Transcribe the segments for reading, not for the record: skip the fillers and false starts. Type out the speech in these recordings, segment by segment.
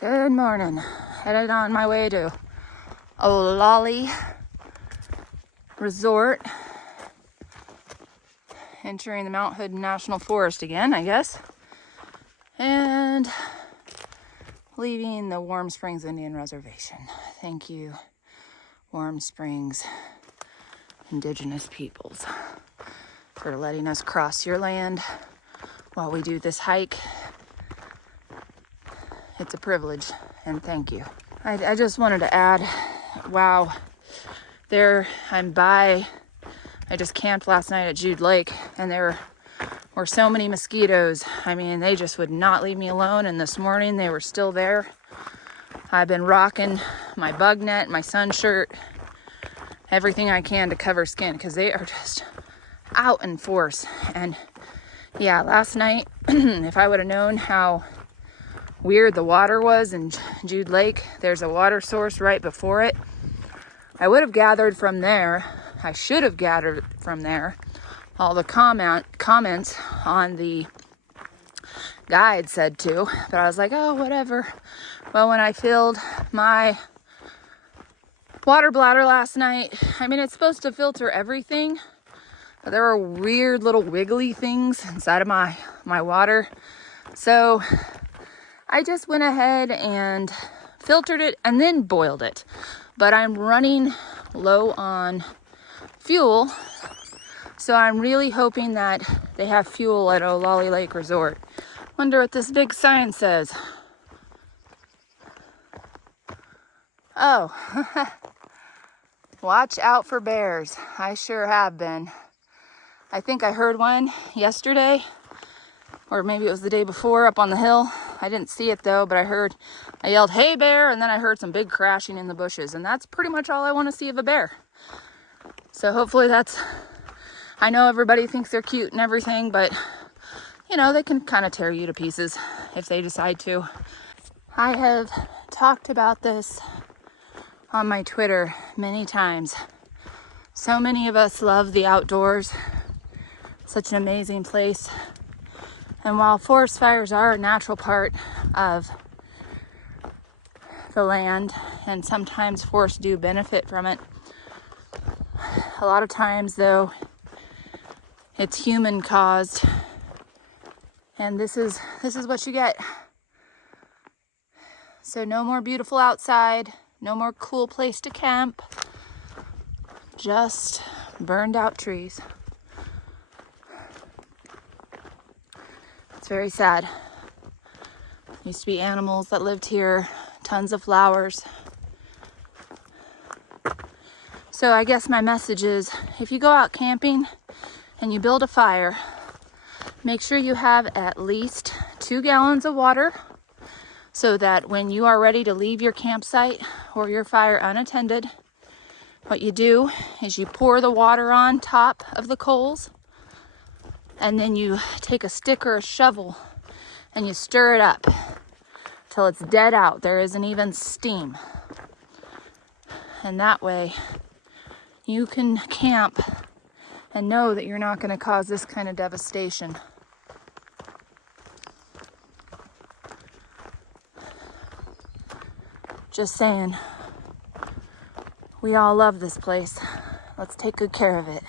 Good morning. Headed on my way to Olali Resort. Entering the Mount Hood National Forest again, I guess. And leaving the Warm Springs Indian Reservation. Thank you, Warm Springs Indigenous peoples, for letting us cross your land while we do this hike. It's a privilege, and thank you. I just wanted to add, wow, I just camped last night at Jude Lake, and there were so many mosquitoes. I mean, they just would not leave me alone, and this morning they were still there. I've been rocking my bug net, my sun shirt, everything I can to cover skin, because they are just out in force. And yeah, last night, if I would have known how weird the water was in Jude Lake, there's a water source right before it, I would have gathered from there. I should have gathered from there all the comments on the guide said to, but I was like, oh, whatever. Well, when I filled my water bladder last night, I mean, it's supposed to filter everything, but there were weird little wiggly things inside of my water. So I just went ahead and filtered it and then boiled it. But I'm running low on fuel, so I'm really hoping that they have fuel at Olali Lake Resort. Wonder what this big sign says. Oh, watch out for bears. I sure have been. I think I heard one yesterday, or maybe it was the day before up on the hill. I didn't see it though, but I yelled, "Hey bear," and then I heard some big crashing in the bushes, and that's pretty much all I want to see of a bear. So hopefully I know everybody thinks they're cute and everything, but you know, they can kind of tear you to pieces if they decide to. I have talked about this on my Twitter many times. So many of us love the outdoors. Such an amazing place. And while forest fires are a natural part of the land, and sometimes forests do benefit from it, a lot of times though, it's human caused. And this is what you get. So no more beautiful outside, no more cool place to camp, just burned out trees. It's very sad. Used to be animals that lived here, tons of flowers. So I guess my message is, if you go out camping and you build a fire, make sure you have at least 2 gallons of water, so that when you are ready to leave your campsite or your fire unattended, what you do is you pour the water on top of the coals, and then you take a stick or a shovel and you stir it up till it's dead out. There isn't even steam. And that way you can camp and know that you're not going to cause this kind of devastation. Just saying, we all love this place. Let's take good care of it.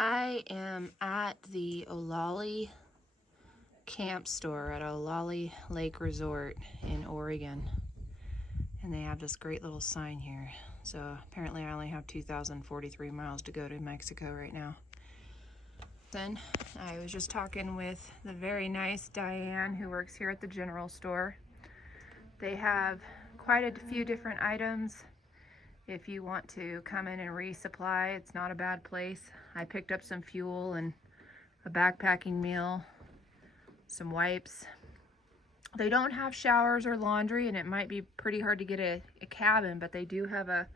I am at the Olali camp store at Olali Lake Resort in Oregon. And they have this great little sign here. So apparently I only have 2,043 miles to go to Mexico right now. Then I was just talking with the very nice Diane who works here at the general store. They have quite a few different items. If you want to come in and resupply, it's not a bad place. I picked up some fuel and a backpacking meal, some wipes. They don't have showers or laundry, and it might be pretty hard to get a cabin, but they do have a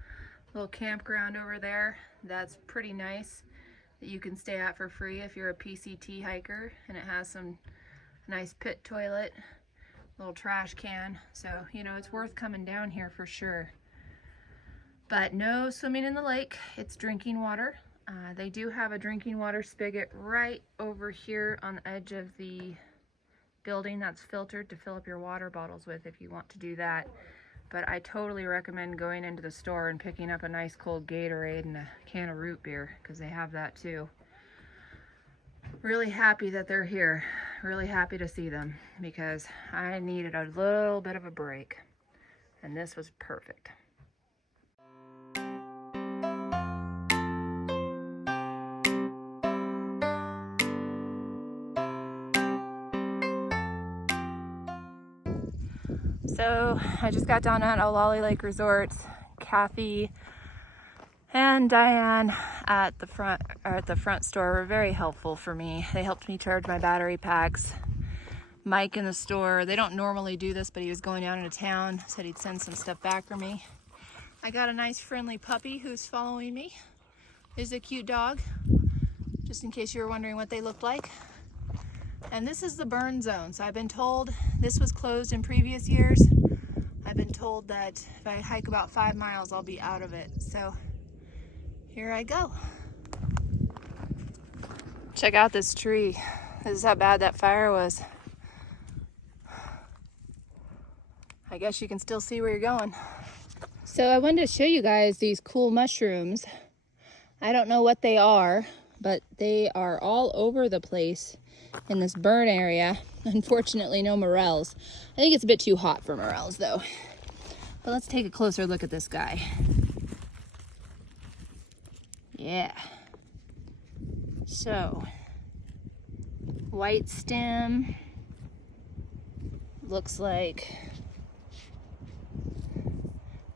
little campground over there that's pretty nice that you can stay at for free if you're a PCT hiker, and it has some nice pit toilet, little trash can. So, you know, it's worth coming down here for sure. But no swimming in the lake, it's drinking water. They do have a drinking water spigot right over here on the edge of the building that's filtered to fill up your water bottles with if you want to do that. But I totally recommend going into the store and picking up a nice cold Gatorade and a can of root beer, because they have that too. Really happy that they're here. Really happy to see them, because I needed a little bit of a break, and this was perfect. So I just got down at Olali Lake Resorts. Kathy and Diane at the front store were very helpful for me. They helped me charge my battery packs. Mike in the store, they don't normally do this, but he was going out into town, said he'd send some stuff back for me. I got a nice friendly puppy who's following me. Is a cute dog, just in case you were wondering what they looked like. And this is the burn zone. So I've been told this was closed in previous years. I've been told that if I hike about 5 miles, I'll be out of it. So here I go. Check out this tree. This is how bad that fire was. I guess you can still see where you're going. So I wanted to show you guys these cool mushrooms. I don't know what they are, but they are all over the place in this burn area. Unfortunately, no morels. I think it's a bit too hot for morels though. But let's take a closer look at this guy. Yeah. So, white stem. Looks like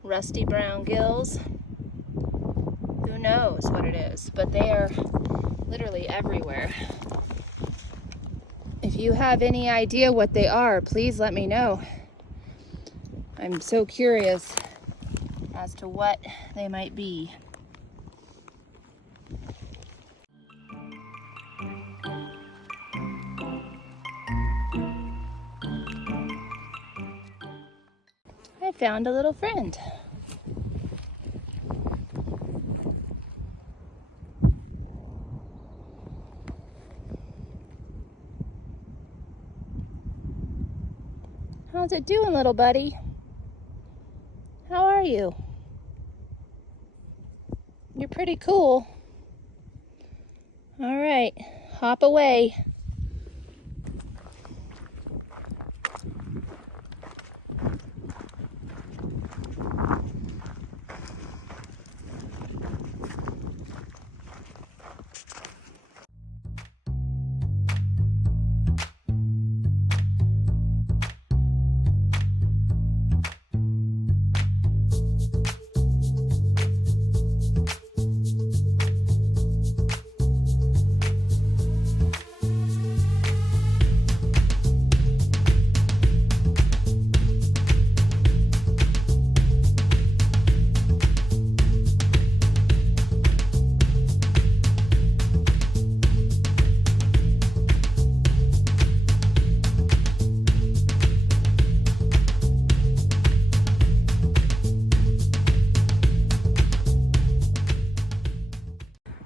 rusty brown gills. Who knows what it is, but they are literally everywhere. If you have any idea what they are, please let me know. I'm so curious as to what they might be. I found a little friend. How's it doing, little buddy? How are you? You're pretty cool. All right, hop away.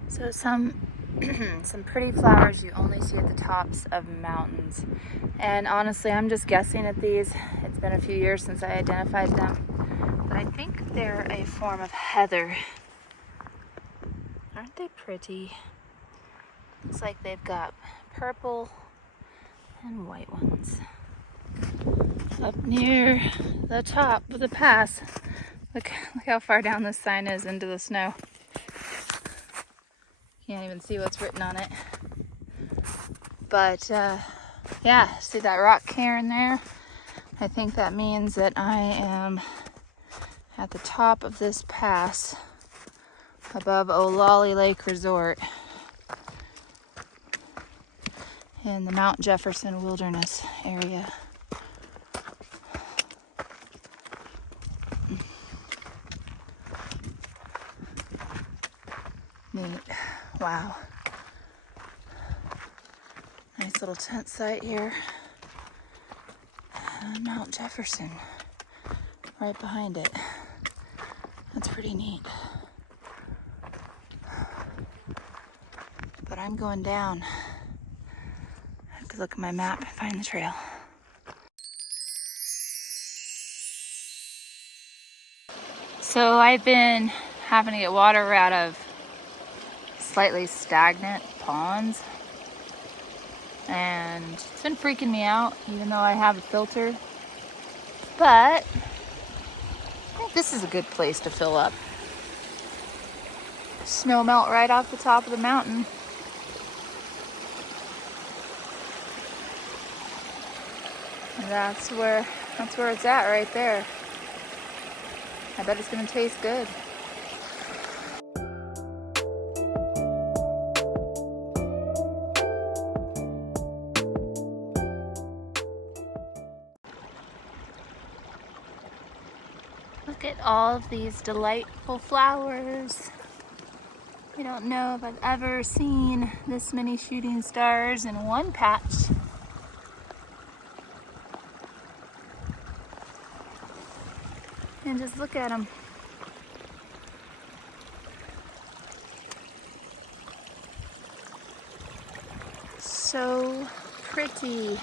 So some pretty flowers you only see at the tops of mountains. And honestly, I'm just guessing at these. It's been a few years since I identified them, but I think they're a form of heather. Aren't they pretty? Looks like they've got purple and white ones. Up near the top of the pass. Look how far down this sign is into the snow. Can't even see what's written on it. But yeah, see that rock cairn there? I think that means that I am at the top of this pass above Olali Lake Resort in the Mount Jefferson Wilderness area. Neat. Wow. Nice little tent site here. And Mount Jefferson right behind it. That's pretty neat. But I'm going down. I have to look at my map and find the trail. So I've been having to get water out of slightly stagnant ponds, and it's been freaking me out even though I have a filter. But I think this is a good place to fill up. Snow melt right off the top of the mountain. That's where it's at right there. I bet it's gonna taste good. Look at all of these delightful flowers. I don't know if I've ever seen this many shooting stars in one patch. And just look at them. So pretty.